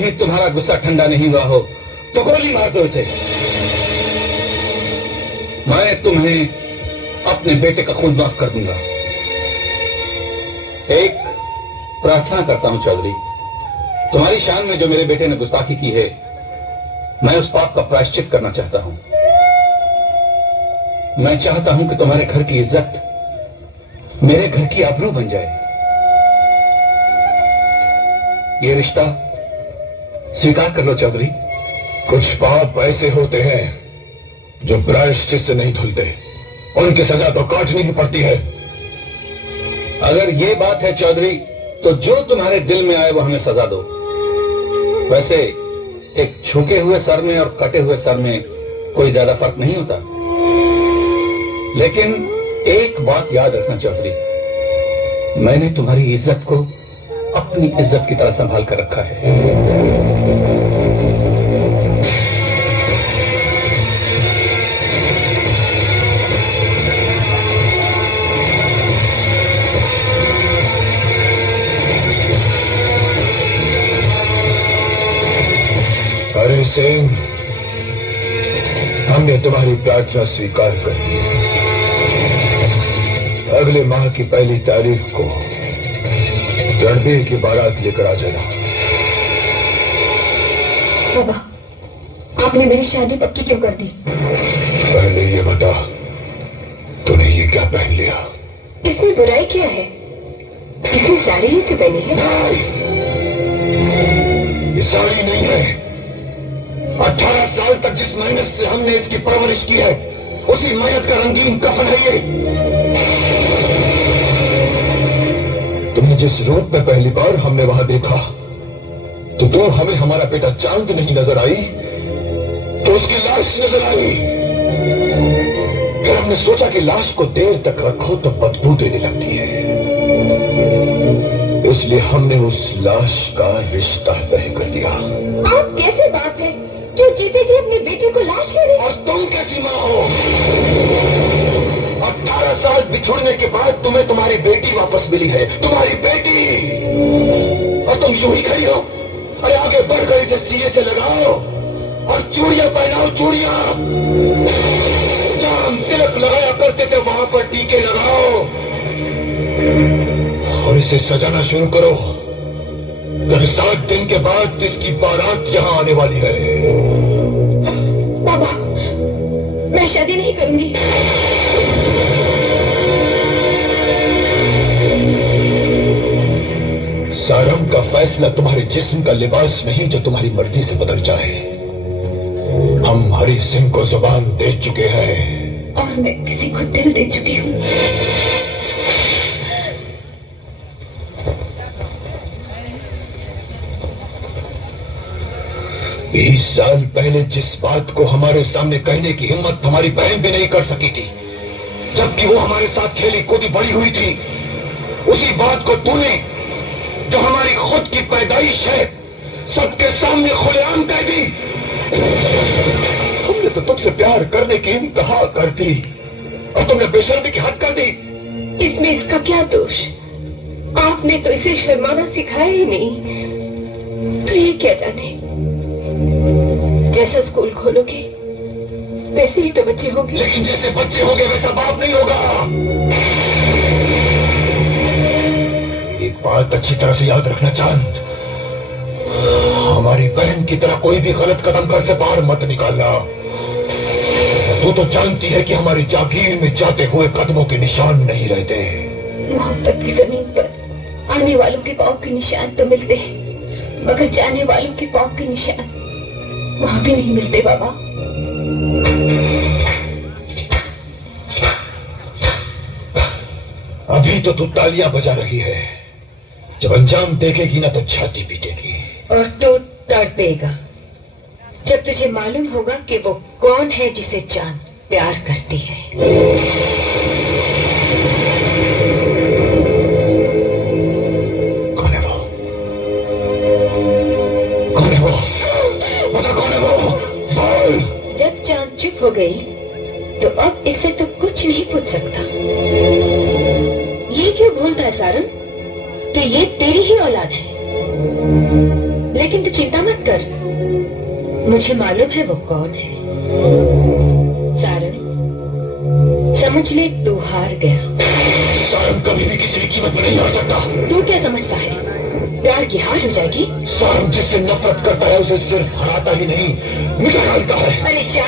भी तुम्हारा गुस्सा ठंडा नहीं हुआ हो तो गोली मार दो इसे। मैं तुम्हें अपने बेटे का खून माफ कर दूंगा। एक प्रार्थना करता हूं चौधरी, तुम्हारी शान में जो मेरे बेटे ने गुस्ताखी की है, मैं उस पाप का प्रायश्चित करना चाहता हूं। मैं चाहता हूं कि तुम्हारे घर की इज्जत मेरे घर की आबरू बन जाए। ये रिश्ता स्वीकार कर लो चौधरी। कुछ पाप ऐसे होते हैं जो प्रायश्चित से नहीं धुलते, उनकी सजा तो काटनी ही पड़ती है। अगर ये बात है चौधरी, तो जो तुम्हारे दिल में आए वो हमें सजा दो। वैसे एक झुके हुए सर में और कटे हुए सर में कोई ज्यादा फर्क नहीं होता। लेकिन एक बात याद रखना चौधरी, मैंने तुम्हारी इज्जत को अपनी इज्जत की तरह संभाल कर रखा है। अरे सिंह, हमने तुम्हारी प्रार्थना स्वीकार कर ली। अगले माह की 1 तारीख को रणबीर की बारात लेकर आ जाना। बाबा, आपने मेरी शादी पक्की क्यों कर दी? पहले ये बता, तूने ये क्या पहन लिया? इसमें बुराई क्या है? इसमें साड़ी ही तो पहनी है। ये साड़ी नहीं है। 18 साल तक जिस मेहनत से हमने इसकी परवरिश की है, उसी मेहनत का रंगीन कफन है ये। तुमने जिस रूप में पहली बार हमने वहां देखा, तो तुम हमें हमारा बेटा चांद नहीं नजर आई, तो उसकी लाश नजर आई। फिर हमने सोचा कि लाश को देर तक रखो तो बदबू देने लगती है, इसलिए हमने उस लाश का रिश्ता तय कर दिया। आप कैसे बात है जो जीते जी अपने बेटे को लाश कह रहे? और तुम कैसी माँ हो? 18 साल बिछुड़ने के बाद तुम्हें तुम्हारी बेटी वापस मिली है, तुम्हारी बेटी, और तुम यूं ही खड़ी हो? अरे आगे बढ़कर इसे सीने से लगाओ और चूड़ियां पहनाओ, चूड़ियां। जहां हम तिलक लगाया करते थे वहां पर टीके लगाओ और इसे सजाना शुरू करो। 7 दिन के बाद इसकी बारात यहां आने वाली है। बाबा, मैं शादी नहीं करूंगी। सारंग का फैसला तुम्हारे जिस्म का लिबास नहीं जो तुम्हारी मर्जी से बदल जाए। हम हरि सिंह को जुबान दे चुके हैं और मैं किसी को दिल दे चुकी हूँ। 20 साल पहले जिस बात को हमारे सामने कहने की हिम्मत हमारी बहन भी नहीं कर सकी थी, जबकि वो हमारे साथ खेली कूदी बड़ी हुई थी, उसी बात को तूने, जो हमारी खुद की पैदाइश है, सबके सामने खुलेआम कह दी। हमने तो तुमसे प्यार करने की इंतहा कर दी और तुमने बेशर्मी की हद कर दी। इसमें इसका क्या दोष? आपने तो इसे शर्माना सिखाया ही नहीं, तो ये क्या जाने। जैसा स्कूल खोलोगे वैसे ही तो बच्चे होंगे। लेकिन जैसे बच्चे होंगे वैसा बाप नहीं होगा। एक बात अच्छी तरह से याद रखना चांद, हमारी बहन की तरह कोई भी गलत कदम घर से बाहर मत निकालना। तू तो जानती है कि हमारी जागीर में जाते हुए कदमों के निशान नहीं रहते। मोहब्बत की जमीन पर आने वालों के पांव के निशान तो मिलते हैं, मगर जाने वालों के पांव के निशान वहां भी नहीं मिलते। बाबा, अभी तो तू तालियां बजा रही है, जब अंजाम देखेगी ना तो छाती पीटेगी। और तो तड़पेगा जब तुझे मालूम होगा कि वो कौन है जिसे चांद प्यार करती है। कौन है वो? कौन है वो? बता कौन है वो? बोल। जब चांद चुप हो गई तो अब इसे तो कुछ नहीं पूछ सकता। ये क्यों बोलता है सारंग कि ये तेरी ही औलाद है? लेकिन तू चिंता मत कर, मुझे मालूम है वो कौन है। सारंग, समझ ले तू हार गया। सारंग कभी भी किसी भी कीमत में नहीं हार सकता। तू क्या समझता है प्यार की हार हो जाएगी? सारंग जिससे नफरत करता है उसे सिर्फ हराता ही नहीं, मिटा डालता है। अरे जा।